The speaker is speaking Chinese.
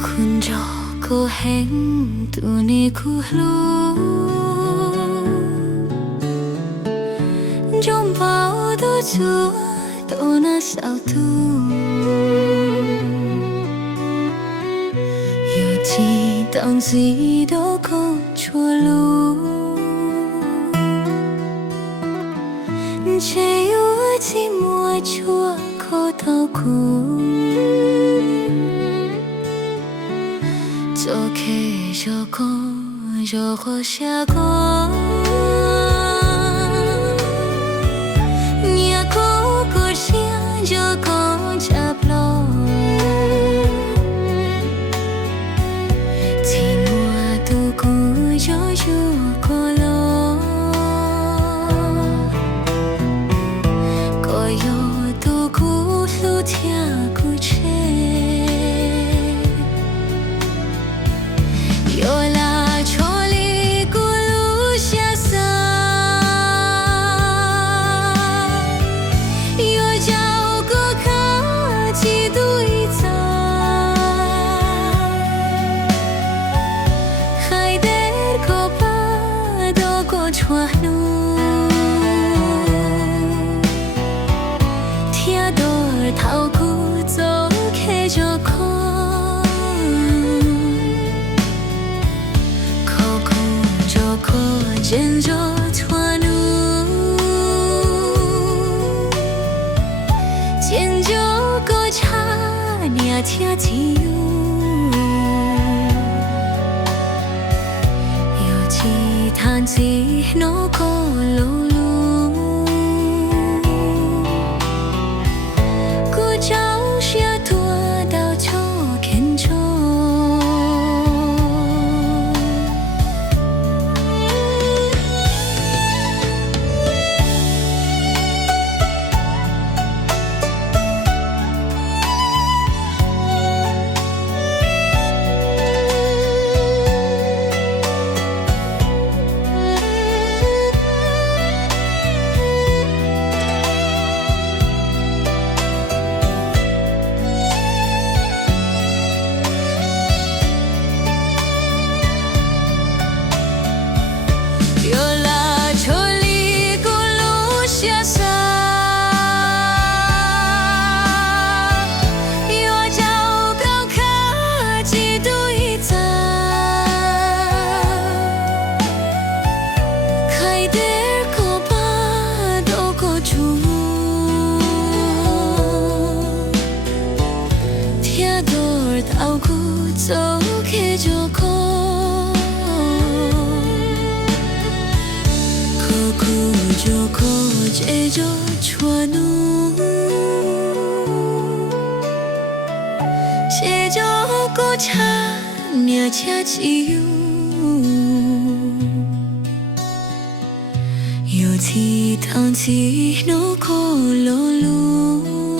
kunjo ko heng tu ni ku hlu jom bao do chua to na sao tu yo chi tang si do ko chua lu che yo chi mua chua ko tao ku做开就过，就活下过。你过过天就过差不多，寂寞度过就过了，过有度过路天过切。有啦，chỗ里咕噜下山，有叫过卡几度一早，海得过巴都过船路，天多逃过走开就过。见着船路，见着个茶，你听起有，有几摊子那个路路，古早些多到就看着。到古走开就过，可苦就过，这就船路，这就过茶，你恰起有，有几趟起路可路路。